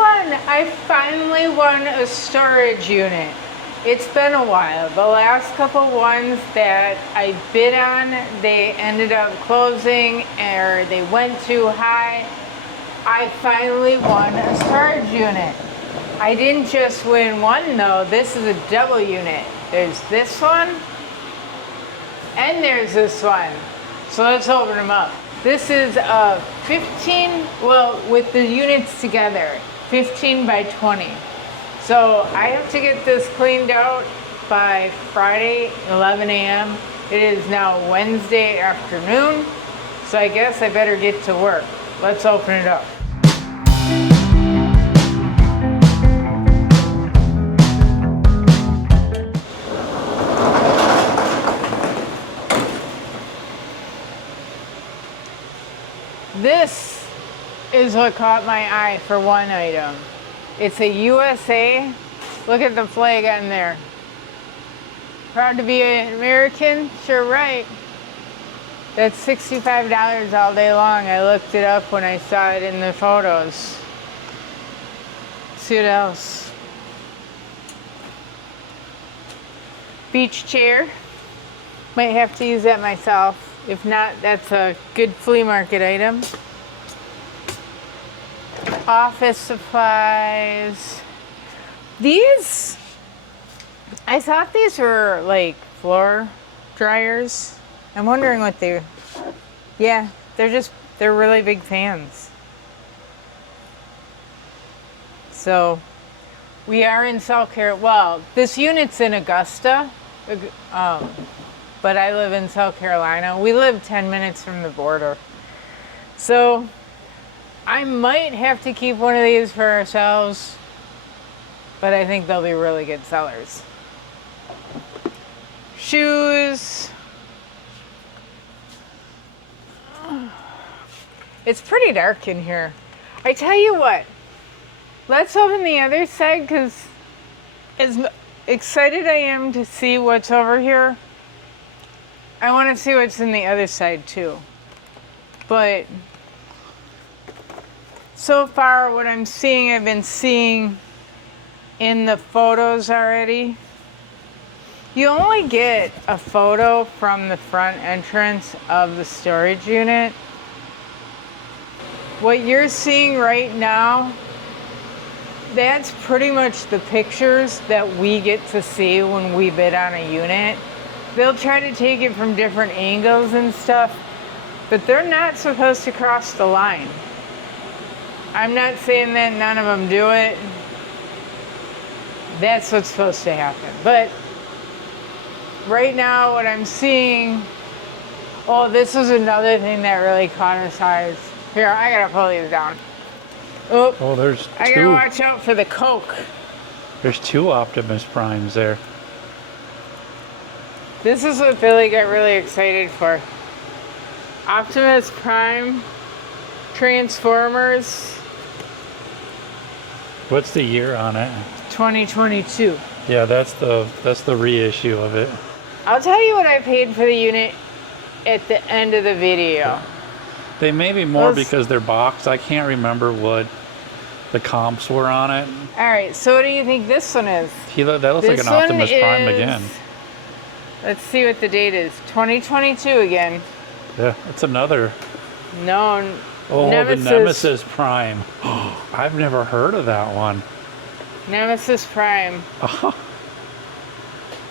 I finally won a storage unit. It's been a while. The last couple ones that I bid on, they ended up closing or they went too high. I finally won a storage unit. I didn't just win one though, this is a double unit. There's this one, and there's this one. So let's open them up. This is a 15, well, with the units together, 15 by 20. So I have to get this cleaned out by Friday, 11 a.m. It is now Wednesday afternoon, so I guess I better get to work. Let's open it up. This is what caught my eye for one item. It's a USA. Look at the flag on there. Proud to be an American? Sure right. That's $65 all day long. I looked it up when I saw it in the photos. Let's see what else. Beach chair. Might have to use that myself. If not, that's a good flea market item. Office supplies. These, I thought these were like floor dryers. I'm wondering what yeah, they're really big fans. So we are in South Carolina. Well, this unit's in Augusta, but I live in South Carolina. We live 10 minutes from the border. So I might have to keep one of these for ourselves, but I think they'll be really good sellers. Shoes. It's pretty dark in here. I tell you what, let's open the other side because as excited I am to see what's over here, I want to see what's in the other side too. But so far what I'm seeing, I've been seeing in the photos already. You only get a photo from the front entrance of the storage unit. What you're seeing right now, that's pretty much the pictures that we get to see when we bid on a unit. They'll try to take it from different angles and stuff, but they're not supposed to cross the line. I'm not saying that none of them do it. That's what's supposed to happen. But right now what I'm seeing, oh, this is another thing that really caught us eyes. Here, I gotta pull these down. Oh, there's two. I gotta watch out for the Coke. There's two Optimus Primes there. This is what Billy got really excited for. Optimus Prime, Transformers. What's the year on it? 2022. Yeah, that's the reissue of it. I'll tell you what I paid for the unit at the end of the video. They may be more because they're boxed. I can't remember what the comps were on it. All right, so what do you think this one is? That looks like an Optimus Prime again. Let's see what the date is. 2022 again. Yeah, it's another. No. Oh, Nemesis. The Nemesis Prime. I've never heard of that one. Nemesis Prime.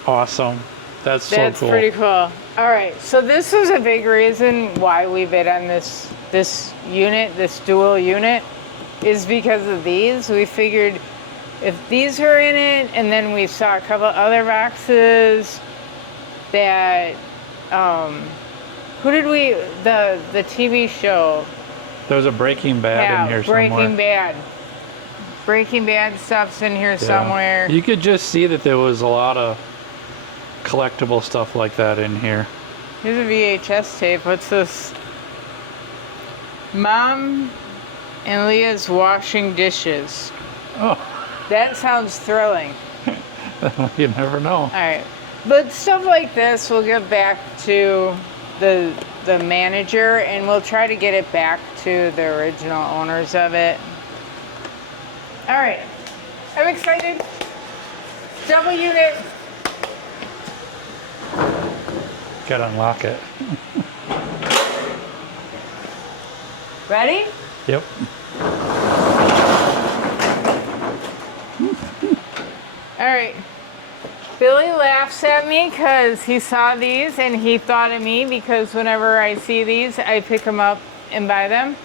Awesome. That's so cool. That's pretty cool. All right, so this was a big reason why we bid on this unit, this dual unit, is because of these. We figured if these were in it, and then we saw a couple other boxes that, who did we, the TV show. There was a Breaking Bad in here somewhere. Breaking Bad stuff's in here somewhere. You could just see that there was a lot of collectible stuff like that in here. Here's a VHS tape. What's this? Mom and Leah's washing dishes. Oh. That sounds thrilling. You never know. All right. But stuff like this, we'll get back to the manager, and we'll try to get it back to the original owners of it. All right, I'm excited. Double unit. Gotta unlock it. Ready? Yep. All right. Billy laughs at me because he saw these and he thought of me because whenever I see these, I pick them up and buy them.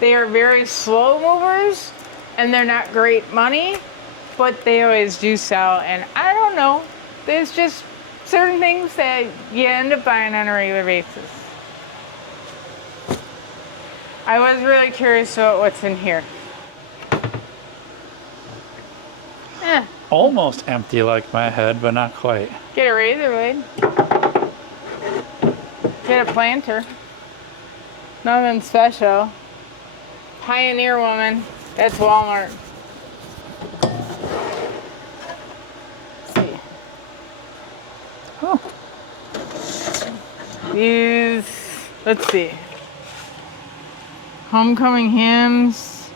They are very slow movers and they're not great money, but they always do sell. And I don't know, there's just certain things that you end up buying on a regular basis. I was really curious about what's in here. Almost empty like my head, but not quite. Get a razor blade. Get a planter. Nothing special. Pioneer woman. That's Walmart. Let's see. Oh. These, let's see. Homecoming Hymns.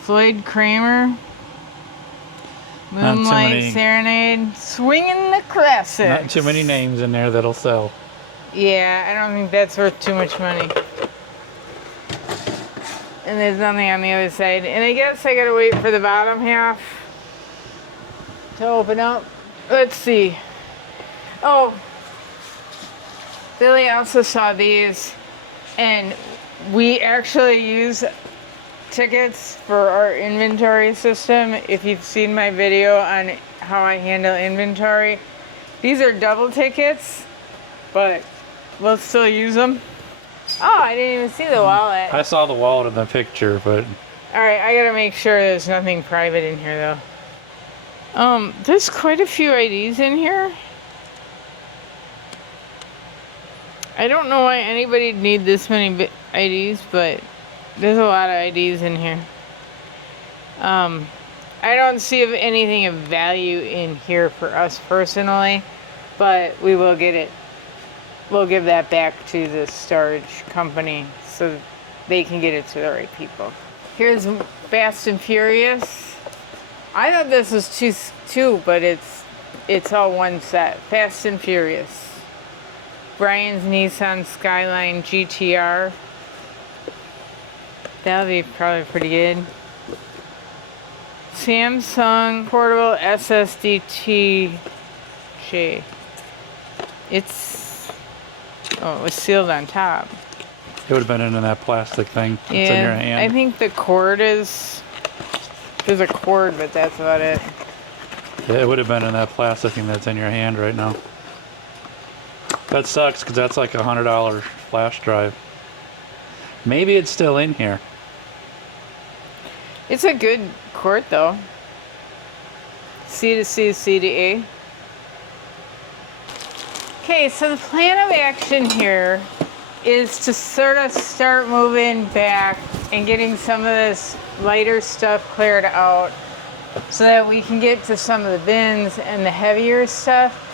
Floyd Kramer. Moonlight Serenade. Swinging the Classics. Not too many names in there that'll sell. Yeah, I don't think that's worth too much money. And there's nothing on the other side. And I guess I gotta wait for the bottom half to open up. Let's see. Oh, Billy also saw these. And we actually use tickets for our inventory system. If you've seen my video on how I handle inventory, these are double tickets, but we'll still use them. Oh, I didn't even see the wallet. I saw the wallet in the picture, but... Alright, I gotta make sure there's nothing private in here though. There's quite a few IDs in here. I don't know why anybody'd need this many IDs, but there's a lot of IDs in here. I don't see anything of value in here for us personally, but we will get it. We'll give that back to the storage company so they can get it to the right people. Here's Fast and Furious. I thought this was two, but it's all one set. Fast and Furious. Brian's Nissan Skyline GTR. That'll be probably pretty good. Samsung portable SSD TJ. Oh, it was sealed on top. It would have been in that plastic thing that's yeah, in your hand. I think the cord is... There's a cord, but that's about it. Yeah, it would have been in that plastic thing that's in your hand right now. That sucks, because that's like $100 flash drive. Maybe it's still in here. It's a good cord, though. C to C, C to A. Okay, so the plan of action here is to sort of start moving back and getting some of this lighter stuff cleared out so that we can get to some of the bins and the heavier stuff.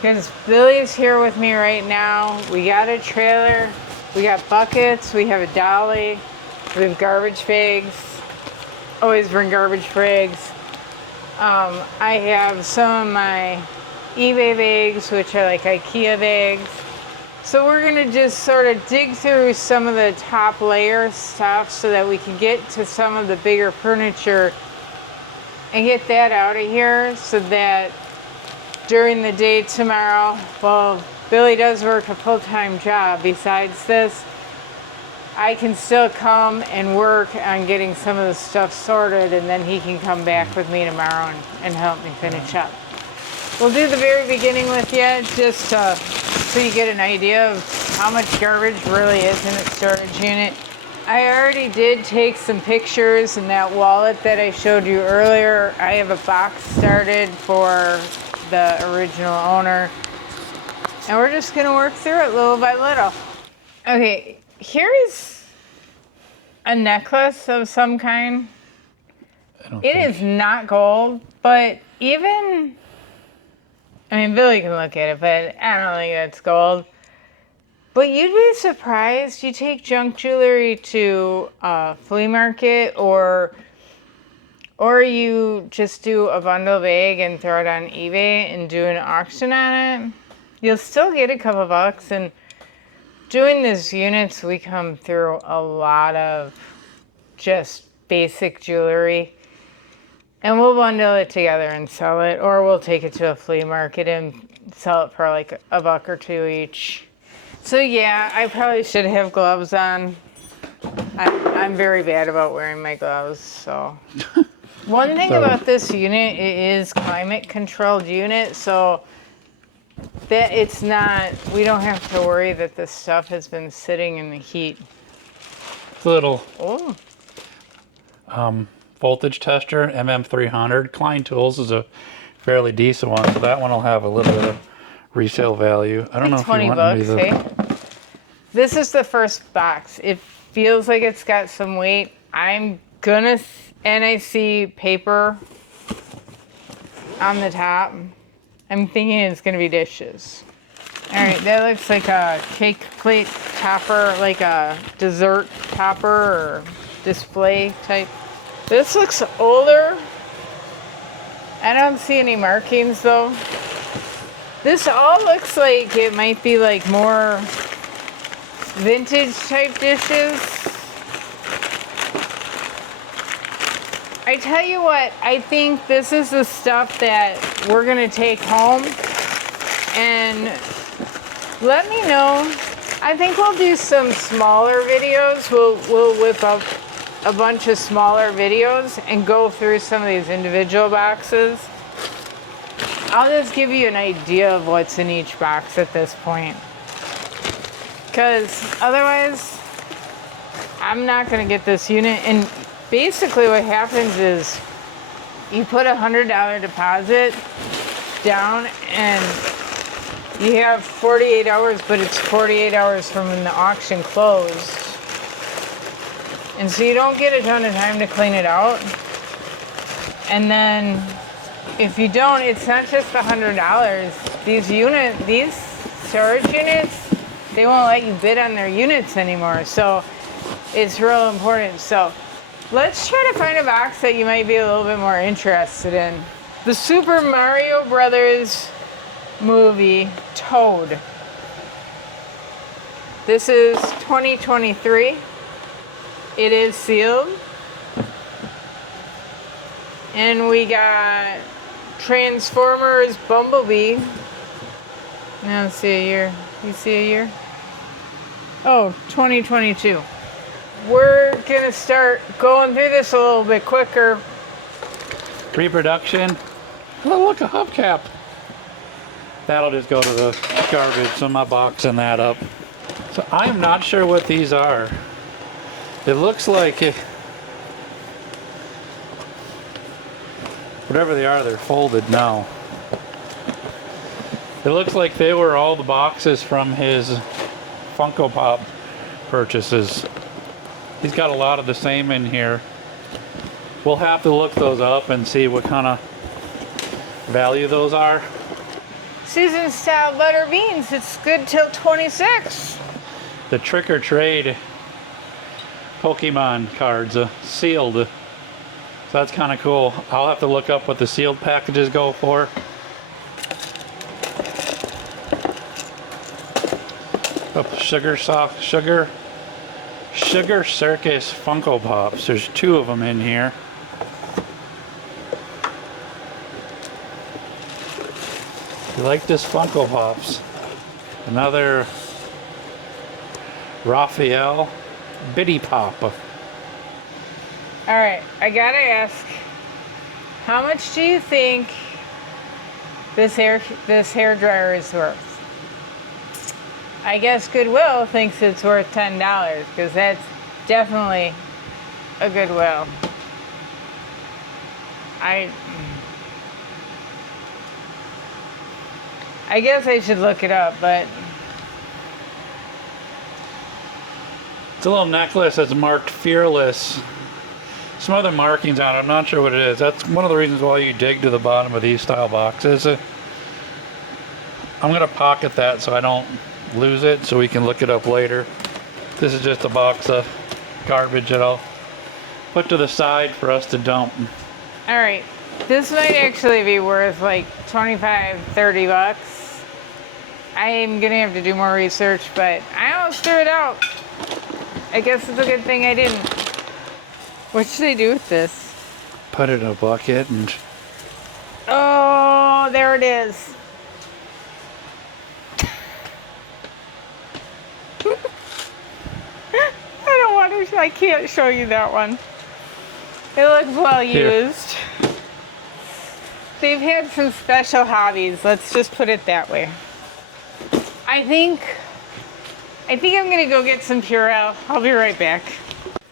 Because Billy's here with me right now. We got a trailer, we got buckets, we have a dolly, we have garbage bags. Always bring garbage bags. I have some of my eBay bags, which are like IKEA bags. So we're gonna just sort of dig through some of the top layer stuff so that we can get to some of the bigger furniture and get that out of here so that during the day tomorrow, well, Billy does work a full-time job besides this, I can still come and work on getting some of the stuff sorted, and then he can come back with me tomorrow and help me finish up. We'll do the very beginning with you, just so you get an idea of how much garbage really is in a storage unit. I already did take some pictures in that wallet that I showed you earlier. I have a box started for the original owner, and we're just gonna work through it little by little. Okay, here's a necklace of some kind. It is not gold, but even, I mean, Billy can look at it, but I don't think that's gold. But you'd be surprised, you take junk jewelry to a flea market or Or you just do a bundle bag and throw it on eBay and do an auction on it. You'll still get a couple bucks. And doing these units, we come through a lot of just basic jewelry. And we'll bundle it together and sell it. Or we'll take it to a flea market and sell it for like a buck or two each. So yeah, I probably should have gloves on. I'm very bad about wearing my gloves, so. One thing about this unit, it is climate controlled unit, so that it's not, we don't have to worry that this stuff has been sitting in the heat. It's a little Oh, voltage tester, MM300. Klein Tools is a fairly decent one, so that one will have a little bit of resale value. I don't know if you 20 want bucks, me to. hey? This is the first box. It feels like it's got some weight. I'm gonna, and I see paper on the top. I'm thinking it's gonna be dishes. All right, that looks like a cake plate topper, like a dessert topper or display type. This looks older. I don't see any markings though. This all looks like it might be like more vintage type dishes. I tell you what, I think this is the stuff that we're gonna take home, and let me know. I think we'll do some smaller videos. We'll whip up a bunch of smaller videos and go through some of these individual boxes. I'll just give you an idea of what's in each box at this point. Because otherwise, I'm not going to get this unit. And basically what happens is you put $100 deposit down and you have 48 hours, but it's 48 hours from when the auction closed. And so you don't get a ton of time to clean it out. And then if you don't, it's not just the $100. These storage units, they won't let you bid on their units anymore. So it's real important. So let's try to find a box that you might be a little bit more interested in. The Super Mario Brothers movie, Toad. This is 2023. It is sealed. And we got Transformers Bumblebee. Now let's see a year. You see a year? Oh, 2022. We're gonna start going through this a little bit quicker. Reproduction. Oh, look, a hubcap. That'll just go to the garbage, so I'm not boxing that up. So I'm not sure what these are. It looks like whatever they are, they're folded now. It looks like they were all the boxes from his Funko Pop purchases. He's got a lot of the same in here. We'll have to look those up and see what kind of value those are. Season style butter beans. It's good till 26. The Trick or Trade Pokemon cards, sealed. So that's kind of cool. I'll have to look up what the sealed packages go for. Oh, Sugar Circus Funko Pops. There's 2 of them in here. You like this Funko Pops? Another Raphael Bitty Pop. All right, I gotta ask, how much do you think this hair dryer is worth? I guess Goodwill thinks it's worth $10 because that's definitely a Goodwill. I guess I should look it up, but It's a little necklace that's marked Fearless. Some other markings on it, I'm not sure what it is. That's one of the reasons why you dig to the bottom of these style boxes. I'm gonna pocket that so I don't lose it, so we can look it up later. This is just a box of garbage that I'll put to the side for us to dump. All right, this might actually be worth like 25, 30 bucks. I'm gonna have to do more research, but I almost threw it out. I guess it's a good thing I didn't. What should I do with this? Put it in a bucket and... Oh, there it is. I can't show you that one. It looks well used. They've had some special hobbies. Let's just put it that way. I think I'm gonna go get some Purell. I'll be right back.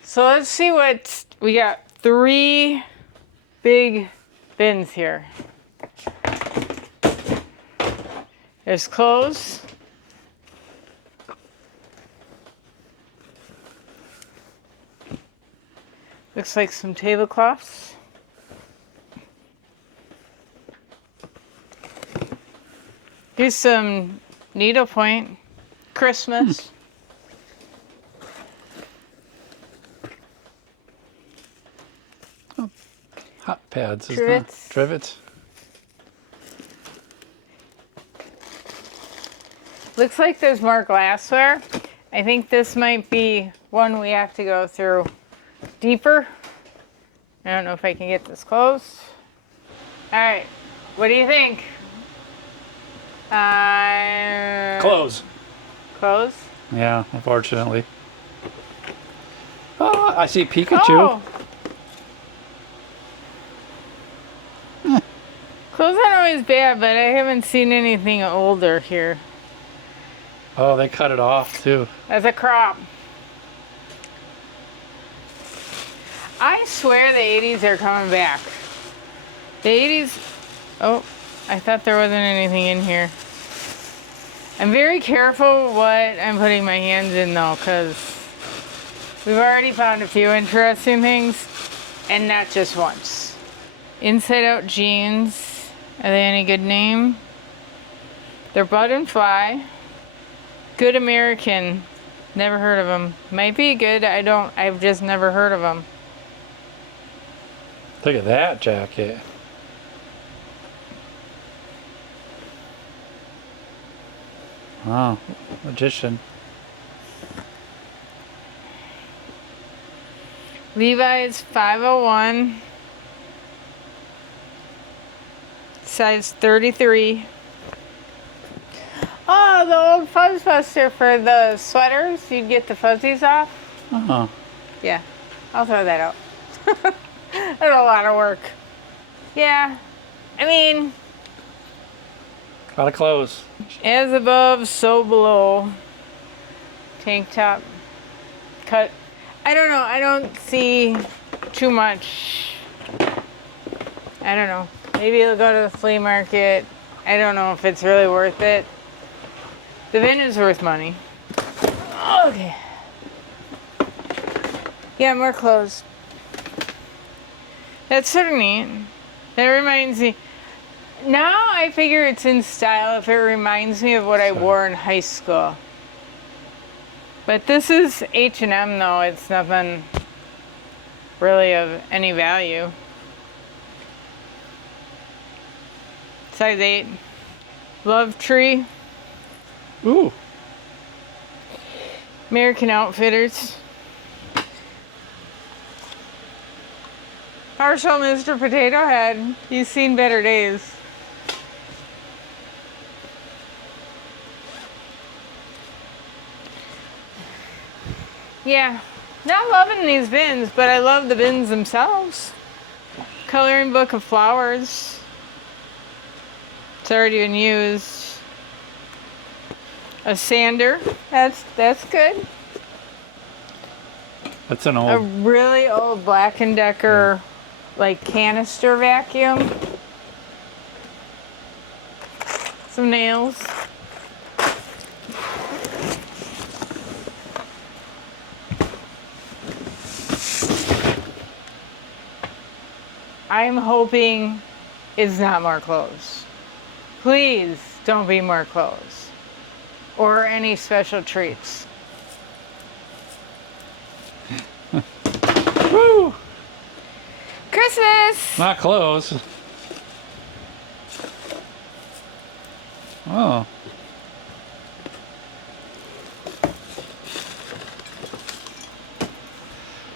So let's see what we got. 3 big bins here. There's clothes. Looks like some tablecloths. Here's some needlepoint. Christmas. Oh, hot pads. Trivets. Trivets. Looks like there's more glassware. I think this might be one we have to go through deeper. I don't know if I can get this closed. All right, what do you think? Close. Close? Yeah, unfortunately. Oh, I see Pikachu. Oh. Clothes aren't always bad, but I haven't seen anything older here. Oh, they cut it off too. As a crop. I swear the 80s are coming back. The 80s... Oh, I thought there wasn't anything in here. I'm very careful what I'm putting my hands in though, because we've already found a few interesting things, and not just once. Inside Out jeans. Are they any good name? They're Bud and Fly. Good American. Never heard of them. Might be good. I've just never heard of them. Look at that jacket. Wow, magician. Levi's 501. Size 33. Oh, the old fuzz buster for the sweaters. You'd get the fuzzies off. Oh. Yeah, I'll throw that out. That's a lot of work. Yeah, I mean, A lot of clothes. as above, so below. Tank top. Cut. I don't know. I don't see too much. I don't know. Maybe it'll go to the flea market. I don't know if it's really worth it. The bin is worth money. Okay. Yeah, more clothes. That's sort of neat. That reminds me. Now I figure it's in style if it reminds me of what I wore in high school. But this is H&M though. It's nothing really of any value. Size 8. Love Tree. Ooh. American Outfitters. Partial Mr. Potato Head. He's seen better days. Yeah, not loving these bins, but I love the bins themselves. Coloring book of flowers. It's already been used. A sander. That's good. That's an A old... really old Black & Decker like canister vacuum. Some nails. I'm hoping it's not more clothes. Please don't be more clothes. Or any special treats. Woo! Christmas! Christmas! Not close. Oh.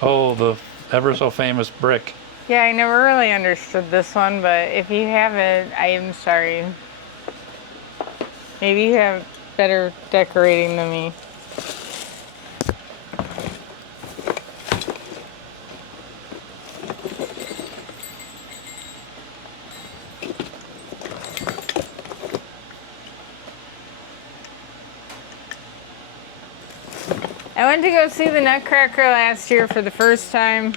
Oh, the ever so famous brick. Yeah, I never really understood this one, but if you haven't, I am sorry. Maybe you have better decorating than me. I went to go see the Nutcracker last year for the first time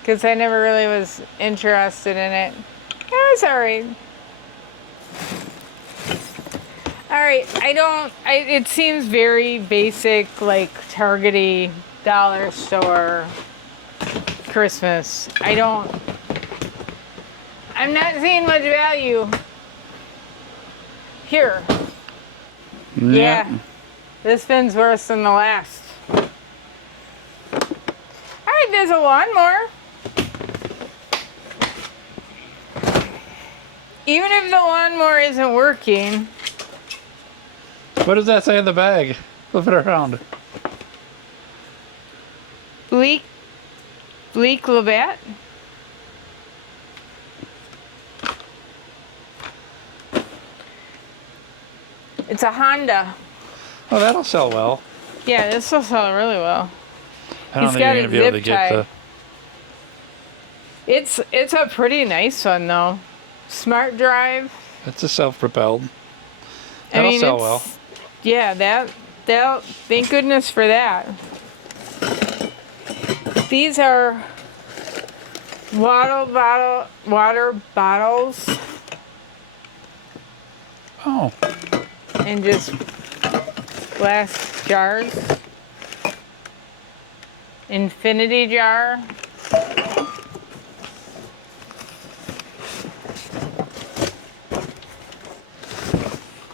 because I never really was interested in it. It was alright. Alright, it seems very basic, like Target-y, dollar store Christmas. I'm not seeing much value here. Yeah. This bin's worse than the last. Alright, there's a lawnmower. Even if the lawnmower isn't working. What does that say in the bag? Flip it around. Bleak Labatt? It's a Honda. Oh, that'll sell well. Yeah, this will sell really well. I don't He's think got you're a gonna be able to zip get tie. It's a pretty nice one though. Smart drive. It's a self-propelled. I That'll mean, sell well. Yeah, that thank goodness for that. These are water bottles Oh, and just glass jars. Infinity jar.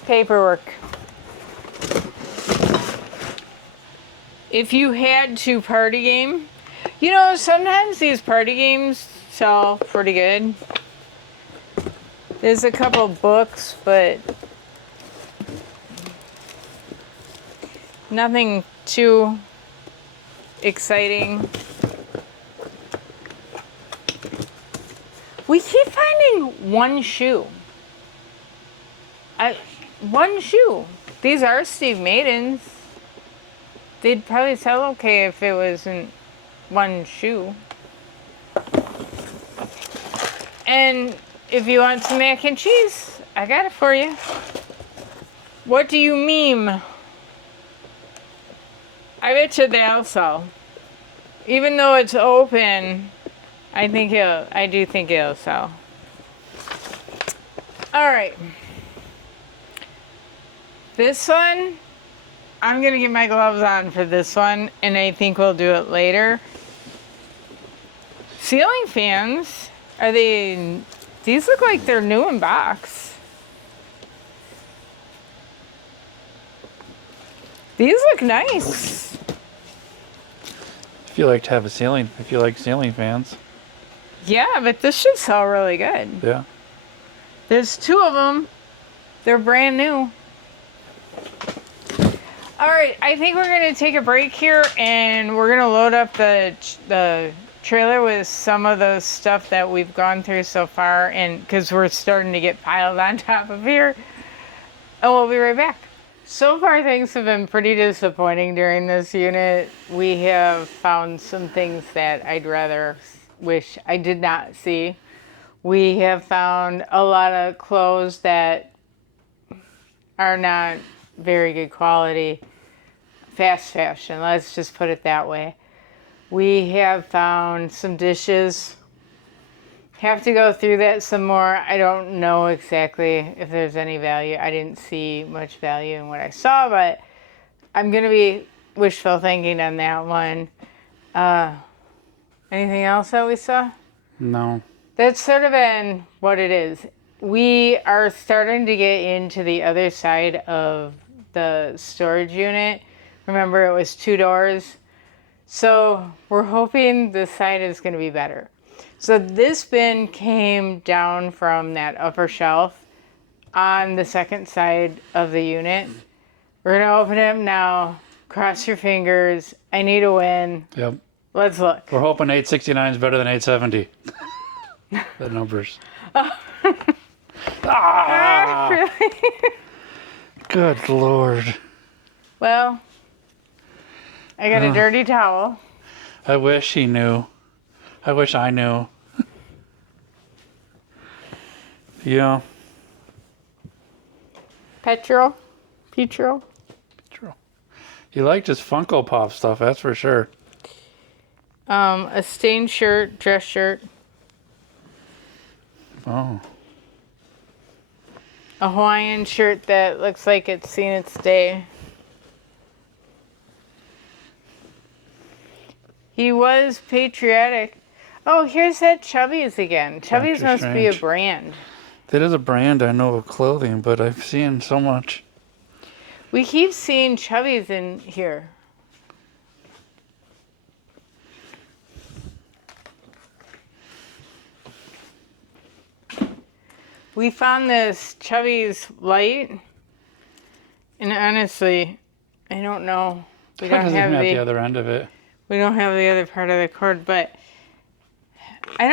Paperwork. If you had to party game, you know, sometimes these party games sell pretty good. There's a couple books, but nothing too exciting. We keep finding one shoe. One shoe. These are Steve Maidens. They'd probably sell okay if it wasn't one shoe. And if you want some mac and cheese, I got it for you. What do you meme? I bet you they'll sell. Even though it's open, I do think it'll sell. Alright. This one, I'm gonna get my gloves on for this one, and I think we'll do it later. Ceiling fans, these look like they're new in box. These look nice. if you like to have a ceiling, if you like ceiling fans. Yeah, but this should sell really good. Yeah. There's two of them. They're brand new. All right, I think we're gonna take a break here, and we're gonna load up the trailer with some of the stuff that we've gone through so far, and because we're starting to get piled on top of here, and we'll be right back. So far, things have been pretty disappointing during this unit. We have found some things that I'd rather wish I did not see. We have found a lot of clothes that are not very good quality. Fast fashion, let's just put it that way. We have found some dishes. Have to go through that some more. I don't know exactly if there's any value. I didn't see much value in what I saw, but I'm going to be wishful thinking on that one. Anything else that we saw? No. That's sort of been what it is. We are starting to get into the other side of the storage unit. Remember, it was 2 doors. So we're hoping this side is going to be better. So this bin came down from that upper shelf on the second side of the unit. We're gonna open it up now. Cross your fingers. I need a win. Yep. Let's look. We're hoping 869 is better than 870. The numbers. Ah! Really? Good Lord. Well, I got a dirty towel. I wish he knew. I wish I knew. Yeah. Petrol. True. He liked his Funko Pop stuff, that's for sure. A stained shirt, dress shirt. Oh. A Hawaiian shirt that looks like it's seen its day. He was patriotic. Oh, here's that Chubby's again. Chubby's Doctor must be a Strange. brand. That is a brand I know of clothing, but I've seen so much. We keep seeing Chubby's in here. We found this Chubby's light, and honestly, I don't know. We don't Because have at the the other end of it. we don't have the other part of the cord, but I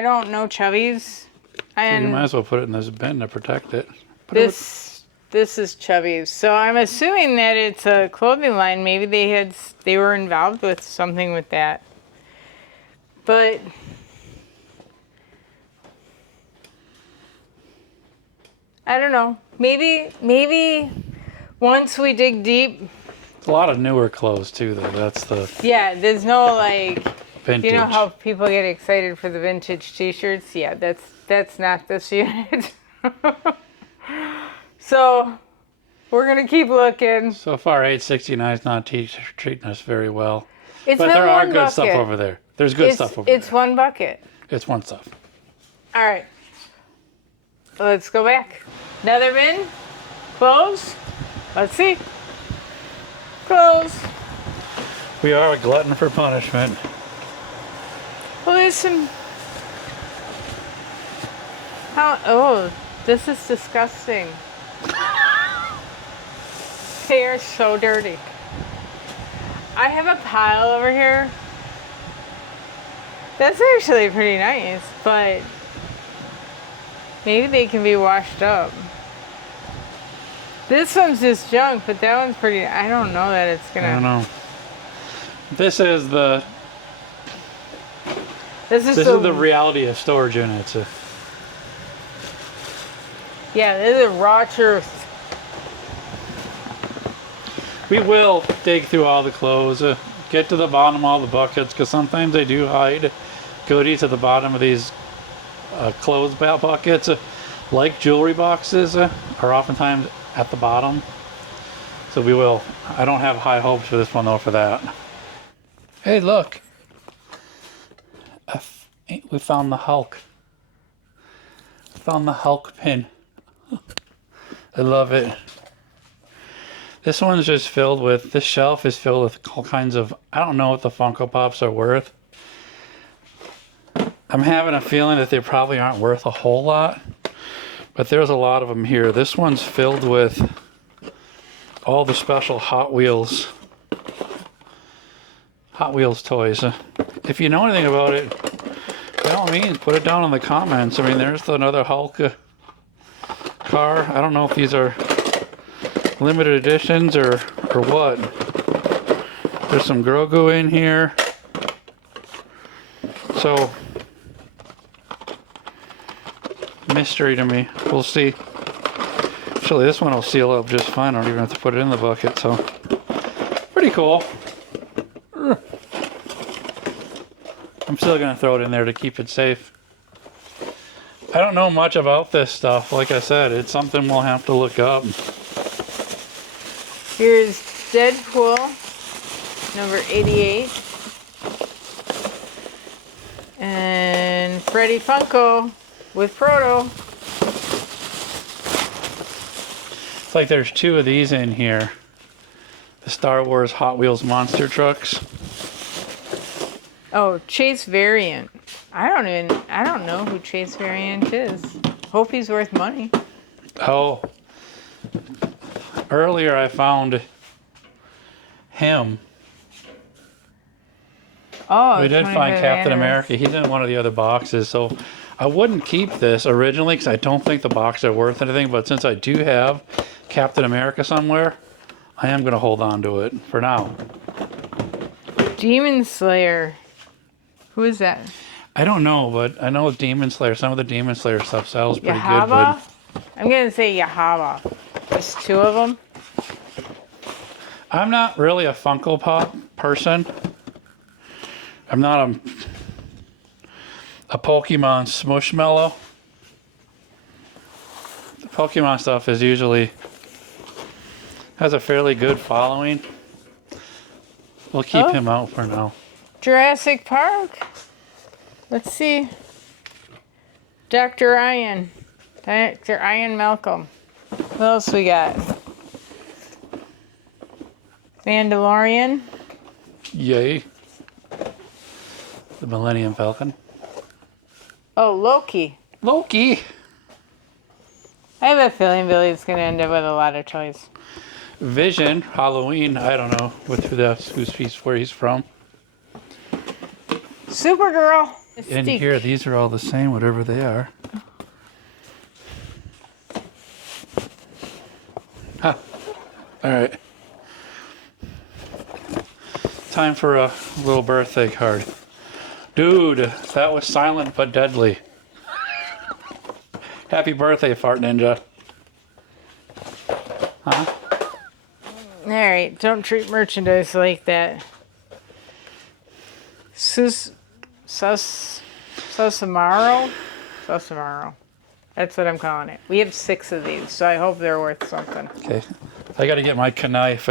don't know Chubby's. So you And might as well put it in this bin to protect it. this is Chubby's. So I'm assuming that it's a clothing line. Maybe they were involved with something with that. But I don't know. Maybe once we dig deep, It's a lot of newer clothes too, though. That's the yeah, there's no like vintage. you know how people get excited for the vintage t-shirts? Yeah, that's not this unit. So we're gonna keep looking. So far, 869 is not treating us very well. It's But been there are one good stuff bucket. over there. There's good stuff over It's there. one bucket. It's one stuff. All right. Let's go back. Another bin. Close. Let's see. Close. We are a glutton for punishment. Well, there's some. Oh, this is disgusting. They are so dirty. I have a pile over here. That's actually pretty nice, but maybe they can be washed up. This one's just junk, but that one's pretty. I don't know that it's gonna. I don't know. This is the This is the reality of storage units. Yeah, this is raw truth. We will dig through all the clothes, get to the bottom of all the buckets, because sometimes they do hide goodies at the bottom of these clothes buckets. Like jewelry boxes are oftentimes at the bottom. So we will. I don't have high hopes for this one though for that. Hey, look. We found the Hulk. Found the Hulk pin. I love it. This one's just filled with, this shelf is filled with all kinds of, I don't know what the Funko Pops are worth. I'm having a feeling that they probably aren't worth a whole lot, but there's a lot of them here. This one's filled with all the special Hot Wheels toys. If you know anything about it, by all means, put it down in the comments. I mean, there's another Hulk car. I don't know if these are limited editions or what. There's some Grogu in here. So, mystery to me. We'll see. Actually, this one will seal up just fine. I don't even have to put it in the bucket, so pretty cool. I'm still gonna throw it in there to keep it safe. I don't know much about this stuff. Like I said, it's something we'll have to look up. Here's Deadpool, number 88. And Freddy Funko with Proto. It's like there's two of these in here. The Star Wars Hot Wheels monster trucks. Oh, Chase variant. I don't know who Chase Variant is. Hope he's worth money. Oh, earlier I found him. Oh, We did find Captain America. He's in one of the other boxes, so I wouldn't keep this originally because I don't think the boxes are worth anything, but since I do have Captain America somewhere, I am going to hold on to it for now. Demon Slayer. Who is that? I don't know, but I know Demon Slayer, some of the Demon Slayer stuff sells pretty good. Yahaba? But I'm going to say Yahaba. There's two of them. I'm not really a Funko Pop person. I'm not a Pokemon Smushmallow. The Pokemon stuff is usually has a fairly good following. We'll keep him out for now. Jurassic Park. Let's see. Dr. Ian. Dr. Ian Malcolm. What else we got? Mandalorian. Yay. The Millennium Falcon. Oh, Loki. Loki. I have a feeling Billy's going to end up with a lot of toys. Vision. Halloween. I don't know where he's from. Supergirl. In Mystique. here, these are all the same, whatever they are. Huh. All right. Time for a little birthday card. Dude, that was silent but deadly. Happy birthday, Fart Ninja. Huh? All right, don't treat merchandise like that. Susamaro? Susamaro. That's what I'm calling it. We have 6 of these, so I hope they're worth something. Okay. I gotta get my knife.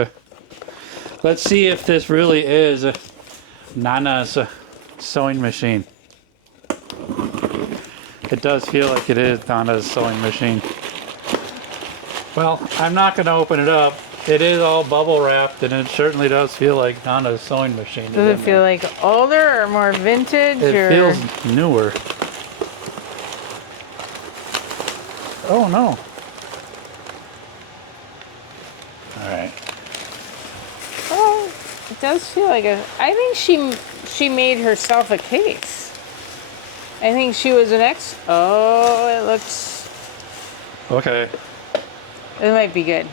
Let's see if this really is Nana's sewing machine. It does feel like it is Nana's sewing machine. Well, I'm not gonna open it up. It is all bubble wrapped, and it certainly does feel like Nana's sewing machine. Does it feel like older or more vintage? It feels newer. Oh no. Alright. Oh, it does feel like a... I think she made herself a case. I think she was an ex... Oh, it looks... Okay. It might be good.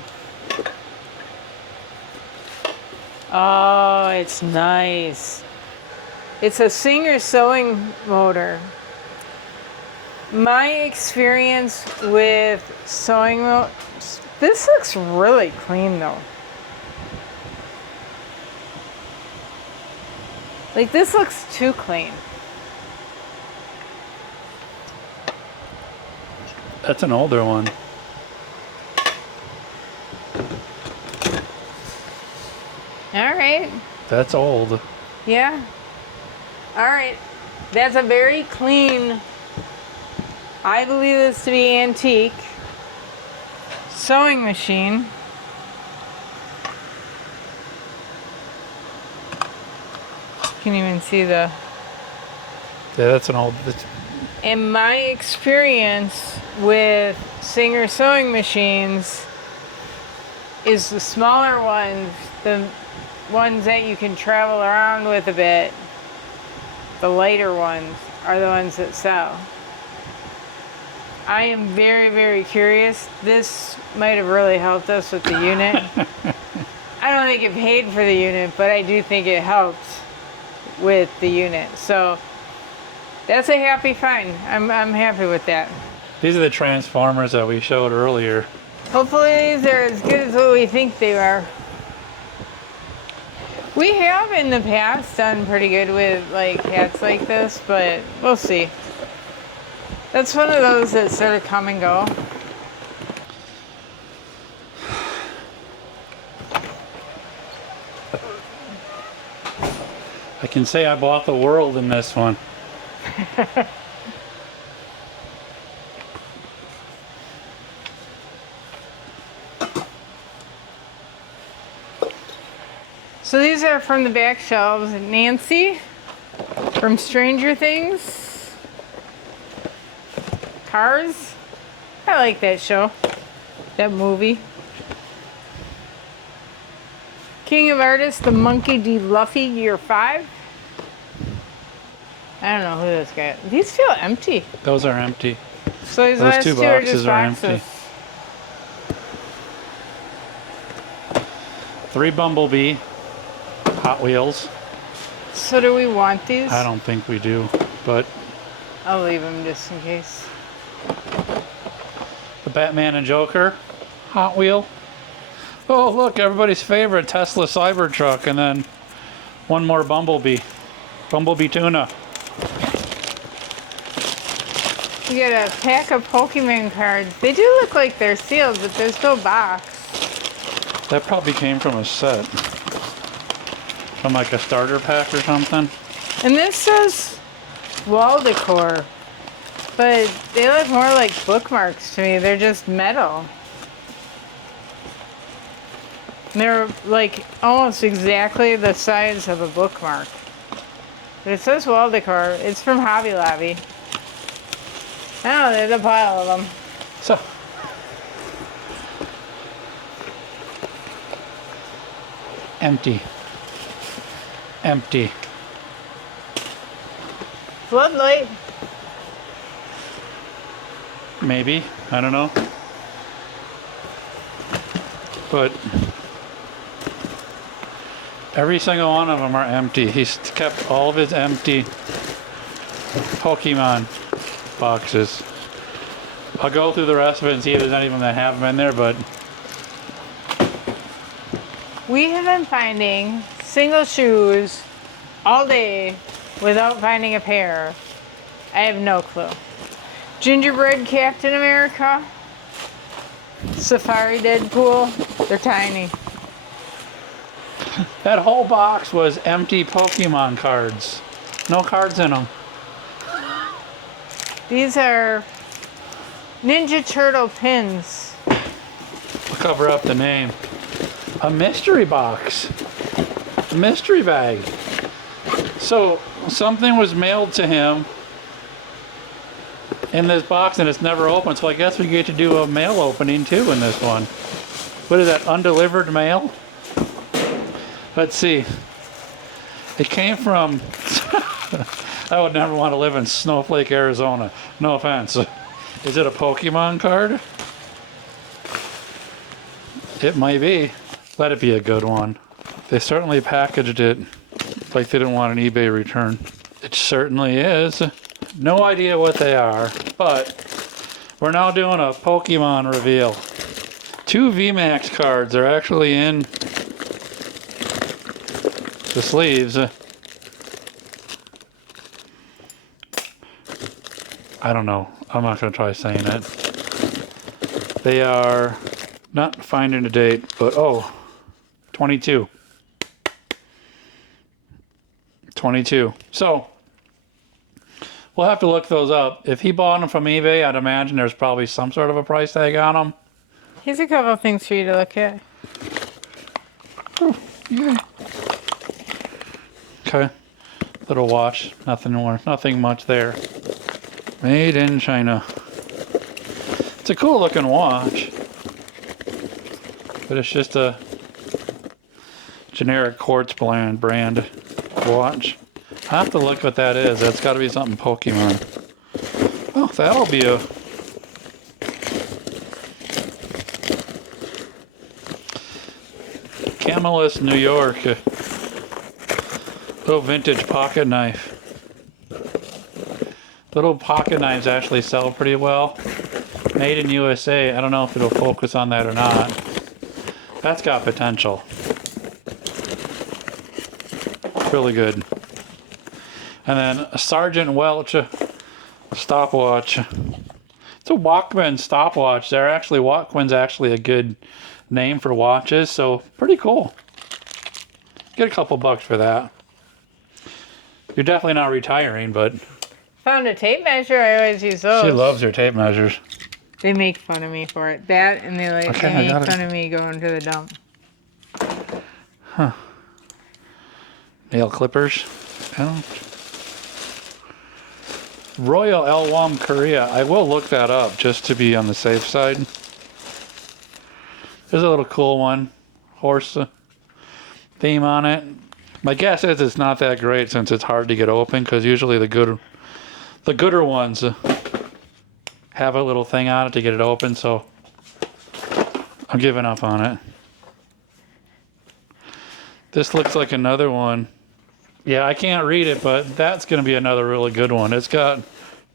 Oh, it's nice. It's a Singer sewing motor. My experience with sewing motors, this looks really clean though. Like this looks too clean. That's an older one. All right. That's old. Yeah. All right. That's a very clean, I believe this to be antique, sewing machine. You can even see the... Yeah, that's an old... In my experience with Singer sewing machines is the smaller ones, the ones that you can travel around with a bit, the lighter ones are the ones that sell. I am very, very curious. This might have really helped us with the unit. I don't think it paid for the unit, but I do think it helped with the unit. So that's a happy find. I'm happy with that. These are the Transformers that we showed earlier. Hopefully these are as good as what we think they are. We have in the past done pretty good with like hats like this, but we'll see. That's one of those that sort of come and go. I can say I bought the world in this one. So these are from the back shelves. Nancy from Stranger Things. Cars. I like that show. That movie. King of Artists, the Monkey D. Luffy, Year 5. I don't know who this guy is. These feel empty. Those are empty. So these Those last two two are just boxes are boxes. empty. 3 Bumblebee Hot Wheels. So do we want these? I don't think we do, but I'll leave them just in case. the Batman and Joker Hot Wheel. Oh, look, everybody's favorite Tesla Cybertruck, and then one more Bumblebee. Bumblebee Tuna. You get a pack of Pokemon cards. They do look like they're sealed, but there's no box. That probably came from a set. From like a starter pack or something. And this says wall decor, but they look more like bookmarks to me. They're just metal. And they're like almost exactly the size of a bookmark. But it says wall decor. It's from Hobby Lobby. Oh, there's a pile of them. So. Empty. Empty. Floodlight. Maybe. I don't know. But every single one of them are empty. He's kept all of his empty Pokemon boxes. I'll go through the rest of it and see if there's any of them that have them in there, but We have been finding single shoes all day without finding a pair. I have no clue. Gingerbread Captain America. Safari Deadpool. They're tiny. that whole box was empty Pokemon cards. No cards in them. These are Ninja Turtle pins. I'll cover up the name. A mystery box. A mystery bag. So something was mailed to him in this box and it's never opened, so I guess we get to do a mail opening too in this one. What is that, undelivered mail? Let's see. It came from I would never want to live in Snowflake, Arizona. No offense. Is it a Pokemon card? It might be. Let it be a good one. They certainly packaged it like they didn't want an eBay return. It certainly is. No idea what they are, but we're now doing a Pokemon reveal. 2 VMAX cards are actually in the sleeves. I don't know. I'm not going to try saying it. They are not finding a date, but 22. 22. So we'll have to look those up. If he bought them from eBay, I'd imagine there's probably some sort of a price tag on them. Here's a couple of things for you to look at. Oh, yeah. Okay. Little watch. Nothing more. Nothing much there. Made in China. It's a cool looking watch. But it's just a generic quartz brand watch. I have to look what that is. That's got to be something Pokemon. Oh, that'll be a... Camelus, New York. Little vintage pocket knife. Little pocket knives actually sell pretty well. Made in USA. I don't know if it'll focus on that or not. That's got potential. Really good. And then a Sergeant Welch stopwatch. It's a Walkman stopwatch. Walkman's actually a good name for watches, so pretty cool. Get a couple bucks for that. You're definitely not retiring, but... Found a tape measure. I always use those. She loves her tape measures. They make fun of me for it. That and they make fun of me going to the dump. Huh. Nail clippers. Oh. Royal Elwam Korea. I will look that up just to be on the safe side. There's a little cool one. Horse theme on it. My guess is it's not that great since it's hard to get open, because usually the gooder ones have a little thing on it to get it open, so I'm giving up on it. This looks like another one. Yeah, I can't read it, but that's going to be another really good one. It's got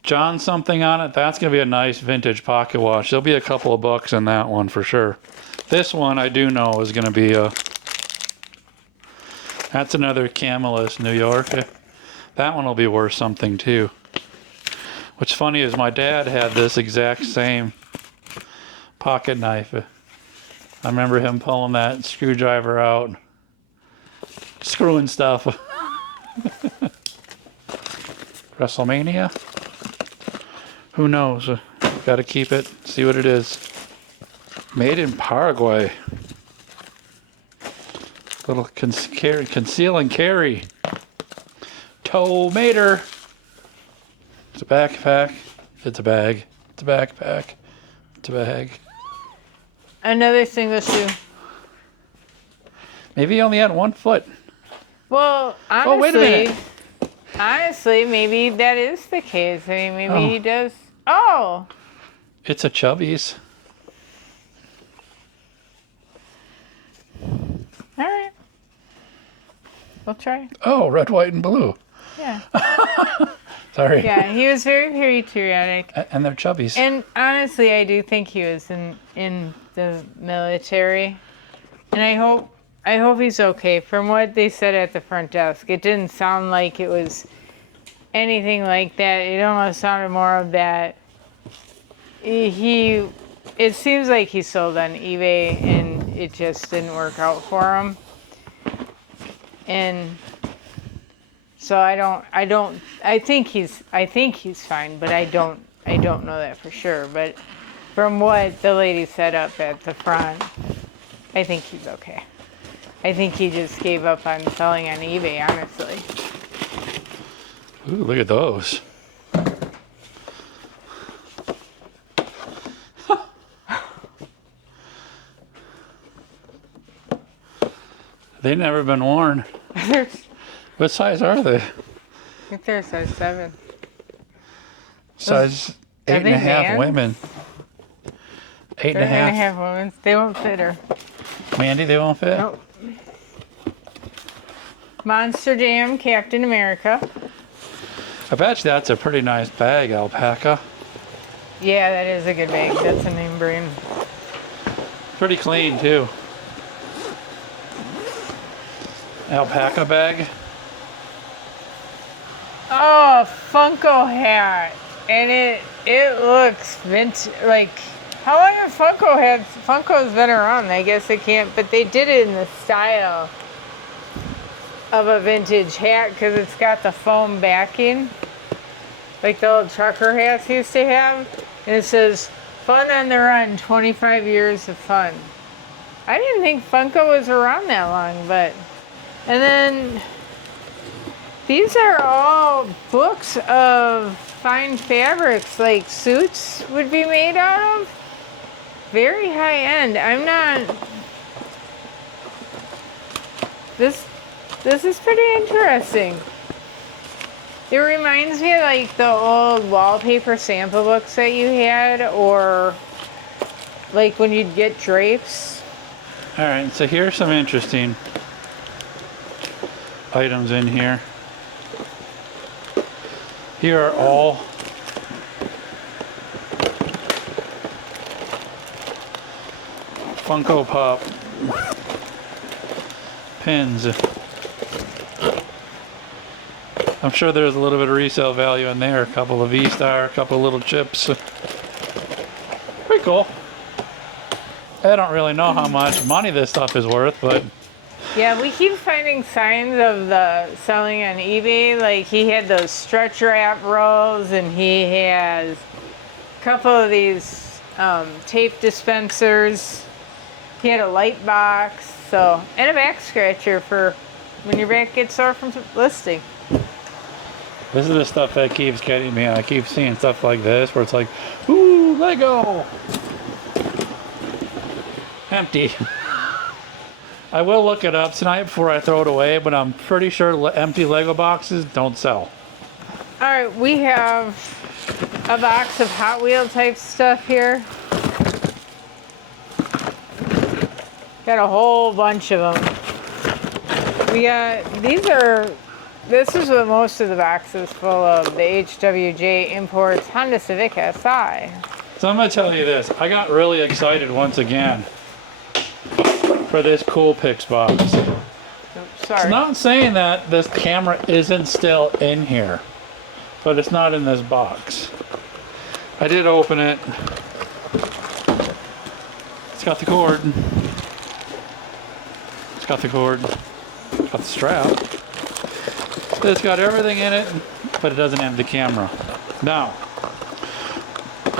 John something on it. That's going to be a nice vintage pocket watch. There'll be a couple of bucks in that one for sure. This one I do know is going to be a... That's another Camelus, New York. That one will be worth something too. What's funny is my dad had this exact same pocket knife. I remember him pulling that screwdriver out, screwing stuff. WrestleMania? Who knows? Got to keep it, see what it is. Made in Paraguay. Little conceal and carry. Tomater. It's a backpack. It's a bag. It's a backpack. It's a bag. Another single shoe. Maybe he only had 1 foot. Well, honestly, oh, wait a minute. Honestly, maybe that is the case. I mean, maybe he does. Oh! It's a Chubby's. All right. We'll try. Oh, red, white, and blue. Yeah. Sorry. Yeah, he was very patriotic. And they're Chubby's. And honestly, I do think he was in the military. And I hope he's okay. From what they said at the front desk, it didn't sound like it was anything like that. It almost sounded more of that. It seems like he sold on eBay and it just didn't work out for him. And so I think he's fine, but I don't know that for sure. But from what the lady set up at the front, I think he's okay. I think he just gave up on selling on eBay, honestly. Ooh, look at those. They've never been worn. What size are they? I think they're size 7. Size 8.5 women. 8.5. 8.5 women. They won't fit her. Mandy, they won't fit? Nope. Monster Jam Captain America. I bet you that's a pretty nice bag, alpaca. Yeah, that is a good bag. That's a name brand. Pretty clean too. Alpaca bag. Oh, Funko hat. And it looks vintage. Like, how long have Funko's been around? I guess they can't, but they did it in the style of a vintage hat because it's got the foam backing. Like the old trucker hats used to have. And it says, "Fun on the run, 25 years of fun." I didn't think Funko was around that long, but... And then these are all books of fine fabrics, like suits would be made out of. Very high end. I'm not... This is pretty interesting. It reminds me of like the old wallpaper sample books that you had, or like when you'd get drapes. All right, so here's some interesting items in here. Here are all Funko Pop pins. I'm sure there's a little bit of resale value in there. A couple of V-Star, a couple of little chips. Pretty cool. I don't really know how much money this stuff is worth, but... Yeah, we keep finding signs of the selling on eBay. Like he had those stretch wrap rolls, and he has a couple of these tape dispensers. He had a light box, and a back scratcher for when your back gets sore from listing. This is the stuff that keeps getting me. I keep seeing stuff like this where it's like, ooh, Lego! Empty. I will look it up tonight before I throw it away, but I'm pretty sure empty Lego boxes don't sell. Alright, we have a box of Hot Wheel type stuff here. Got a whole bunch of them. We got, this is what most of the box is full of, the HWJ Imports Honda Civic SI. So I'm going to tell you this. I got really excited once again for this Cool Picks box. Oops, sorry. It's not saying that this camera isn't still in here, but it's not in this box. I did open it. It's got the cord. It's got the cord. It's got the strap. It's got everything in it, but it doesn't have the camera. Now,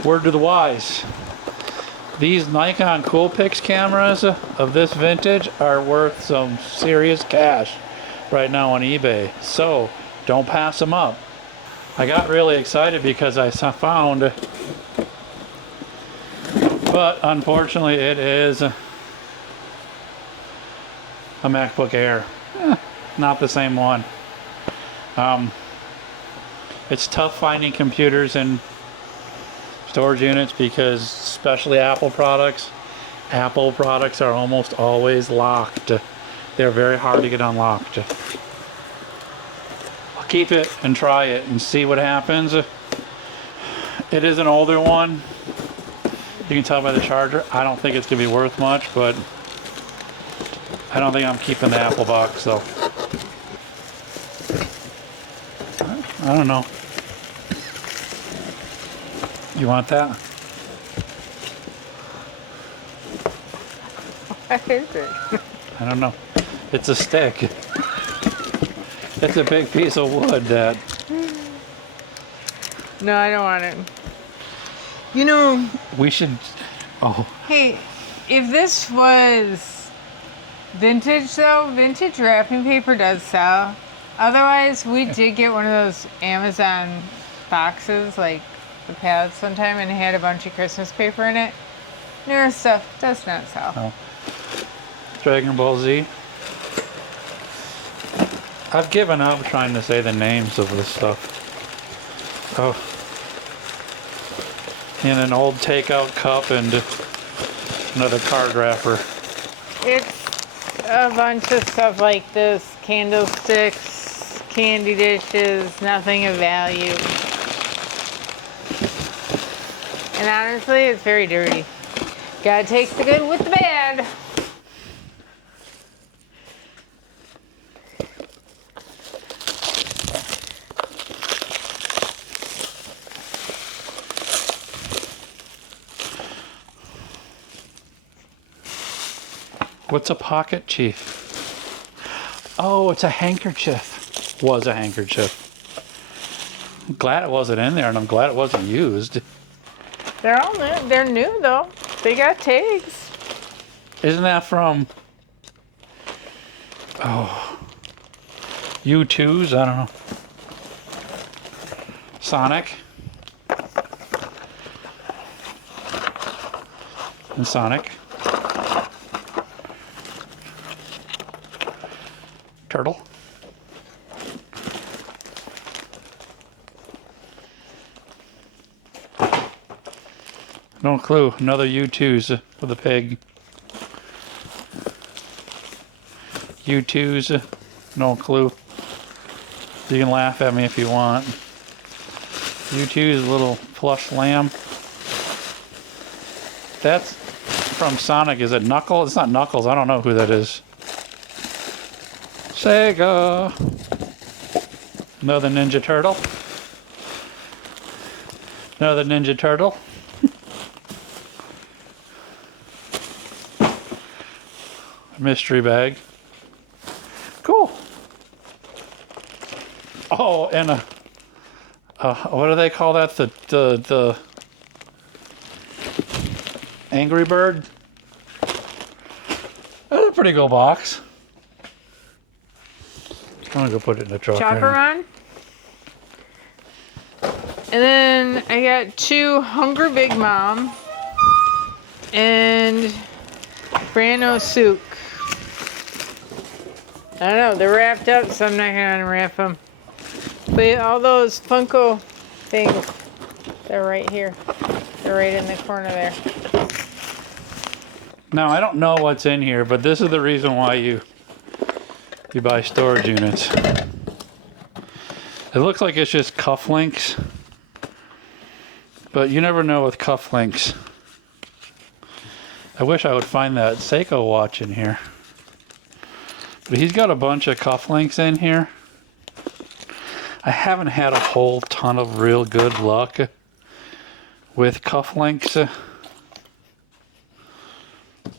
word to the wise. These Nikon Coolpix cameras of this vintage are worth some serious cash right now on eBay. So, don't pass them up. I got really excited because I found, but unfortunately it is a MacBook Air. Not the same one. It's tough finding computers in storage units because, especially Apple products are almost always locked. They're very hard to get unlocked. I'll keep it and try it and see what happens. It is an older one. You can tell by the charger. I don't think it's gonna be worth much, but I don't think I'm keeping the Apple box though. I don't know. You want that? What is it? I don't know. It's a stick. It's a big piece of wood that... No, I don't want it. You know... We should... Oh. Hey, if this was vintage though, vintage wrapping paper does sell. Otherwise, we did get one of those Amazon boxes, like the pads sometime, and it had a bunch of Christmas paper in it. Newer stuff does not sell. Oh. Dragon Ball Z. I've given up trying to say the names of this stuff. Oh. In an old takeout cup and another card wrapper. It's a bunch of stuff like this. Candlesticks, candy dishes, nothing of value. And honestly, it's very dirty. Gotta take the good with the bad. What's a pocket chief? Oh, it's a handkerchief. Was a handkerchief. I'm glad it wasn't in there, and I'm glad it wasn't used. They're all new. They're new though. They got tags. Isn't that from... Oh... U2s? I don't know. Sonic. And Sonic. Turtle. No clue. Another U2s with a pig. U2s. No clue. You can laugh at me if you want. U2's little plush lamb. That's from Sonic. Is it Knuckles? It's not Knuckles. I don't know who that is. Sega. Another Ninja Turtle. Another Ninja Turtle. Mystery bag. Cool. Oh, and a what do they call that? The Angry Bird. That's a pretty cool box. I'm gonna go put it in the truck. Chopper on? And then I got 2 Hunger Big Mom and Brano Souk. I don't know, they're wrapped up, so I'm not gonna unwrap them. But all those Funko things, they're right here. They're right in the corner there. Now, I don't know what's in here, but this is the reason why you buy storage units. It looks like it's just cufflinks, but you never know with cufflinks. I wish I would find that Seiko watch in here. But he's got a bunch of cufflinks in here. I haven't had a whole ton of real good luck with cufflinks,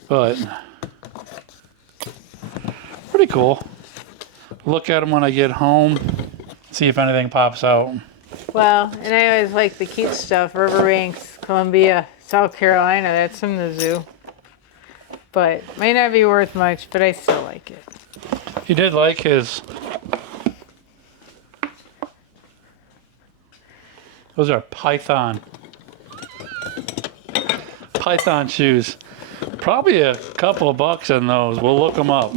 but pretty cool. Look at them when I get home, see if anything pops out. Well, and I always like the cute stuff. Riverbanks, Columbia, South Carolina, that's from the zoo. But might not be worth much, but I still like it. He did like his... Those are Python shoes. Probably a couple of bucks in those. We'll look them up.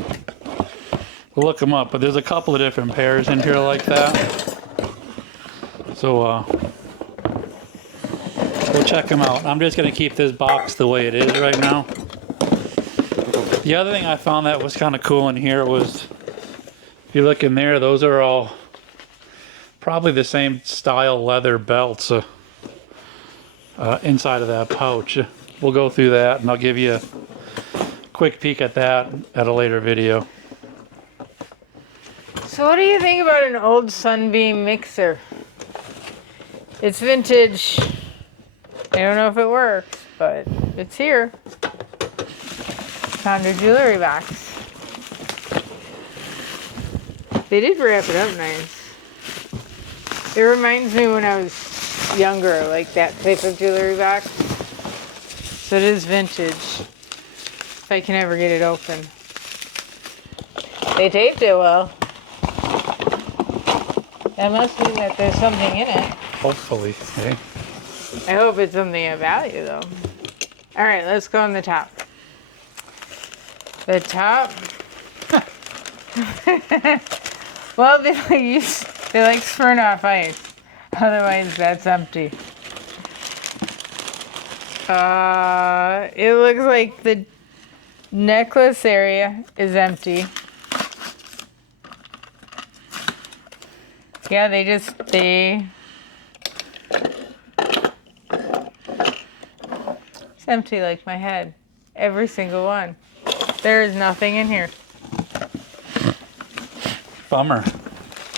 But there's a couple of different pairs in here like that. So we'll check them out. I'm just gonna keep this box the way it is right now. The other thing I found that was kind of cool in here was, if you look in there, those are all probably the same style leather belts inside of that pouch. We'll go through that and I'll give you a quick peek at that at a later video. So what do you think about an old Sunbeam mixer? It's vintage. I don't know if it works, but it's here. Found a jewelry box. They did wrap it up nice. It reminds me when I was younger, like that type of jewelry box. So it is vintage. If I can ever get it open. They taped it well. That must mean that there's something in it. Hopefully, okay. I hope it's something of value though. Alright, let's go on the top. The top. Well, they like Smirnoff Ice. Otherwise, that's empty. It looks like the necklace area is empty. Yeah, it's empty like my head. Every single one. There is nothing in here. Bummer.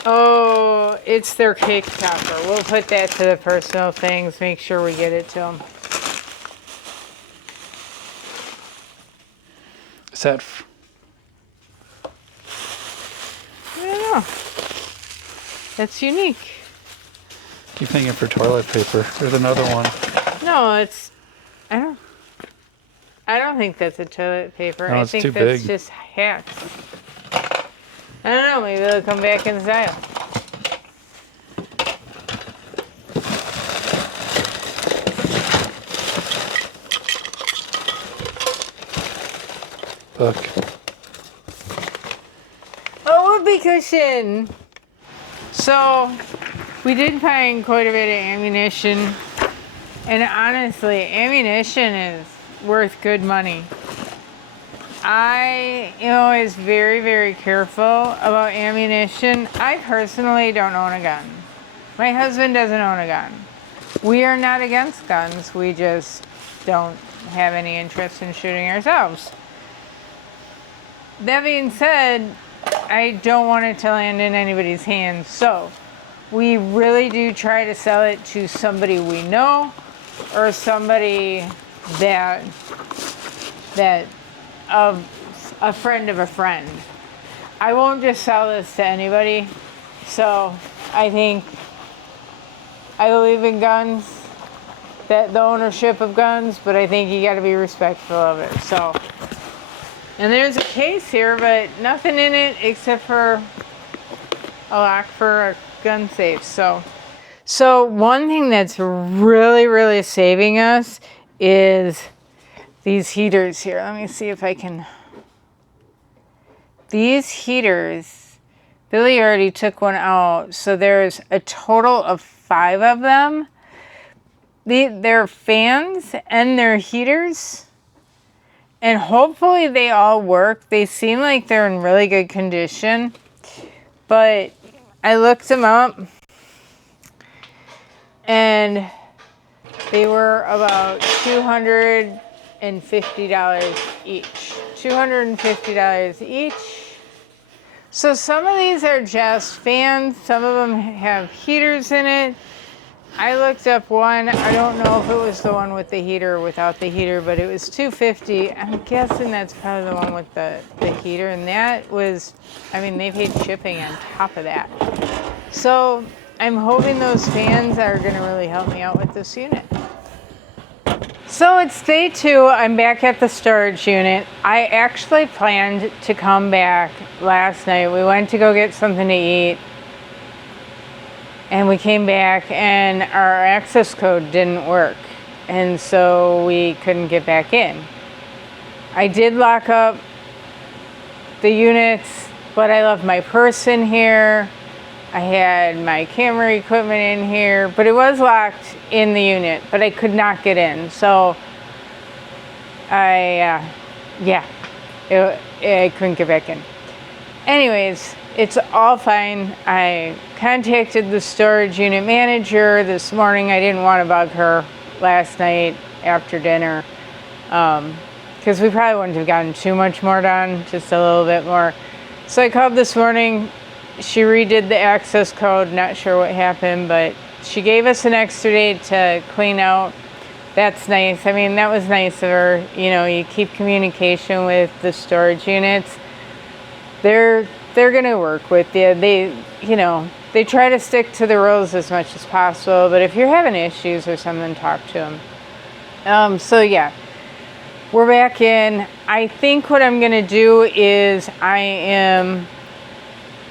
Oh, it's their cake topper. We'll put that to the personal things. Make sure we get it to them. Is that... I don't know. That's unique. Keep thinking for toilet paper. There's another one. No, it's... I don't think that's a toilet paper. No, I it's think too that's big. just hats. I don't know. Maybe they'll come back in style. Look. Oh, whoopee cushion! So, we did find quite a bit of ammunition. And honestly, ammunition is worth good money. I am always very, very careful about ammunition. I personally don't own a gun. My husband doesn't own a gun. We are not against guns. We just don't have any interest in shooting ourselves. That being said, I don't want it to land in anybody's hands. So we really do try to sell it to somebody we know or somebody that of a friend of a friend. I won't just sell this to anybody. So I think I believe in guns, that the ownership of guns, but I think you got to be respectful of it. So, and there's a case here, but nothing in it except for a lock for a gun safe. So So one thing that's really, really saving us is these heaters here. Let me see if I can. These heaters, Billy already took one out. So there's a total of 5 of them. They're fans and they're heaters. And hopefully they all work. They seem like they're in really good condition. But I looked them up. And they were about $250 each. $250 each. So some of these are just fans. Some of them have heaters in it. I looked up one. I don't know if it was the one with the heater or without the heater, but it was $250. I'm guessing that's probably the one with the heater. And that was, I mean, they paid shipping on top of that. So I'm hoping those fans are going to really help me out with this unit. So it's day 2. I'm back at the storage unit. I actually planned to come back last night. We went to go get something to eat. And we came back and our access code didn't work. And so we couldn't get back in. I did lock up the units, but I left my purse in here. I had my camera equipment in here, but it was locked in the unit, but I could not get in. So I couldn't get back in. Anyways, it's all fine. I contacted the storage unit manager this morning. I didn't want to bug her last night after dinner because we probably wouldn't have gotten too much more done, just a little bit more. So I called this morning. She redid the access code. Not sure what happened, but she gave us an extra day to clean out. That's nice. I mean, that was nice of her. You know, you keep communication with the storage units. They're gonna work with you. They try to stick to the rules as much as possible. But if you're having issues or something, talk to them. So yeah, we're back in. I think what I'm gonna do is I am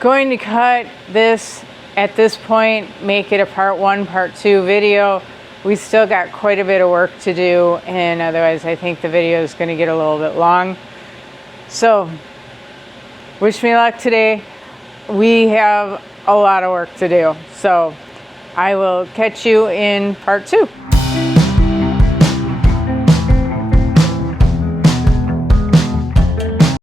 going to cut this at this point, make it a part 1, part 2 video. We still got quite a bit of work to do, and otherwise I think the video is going to get a little bit long. So wish me luck today. We have a lot of work to do. So I will catch you in part 2.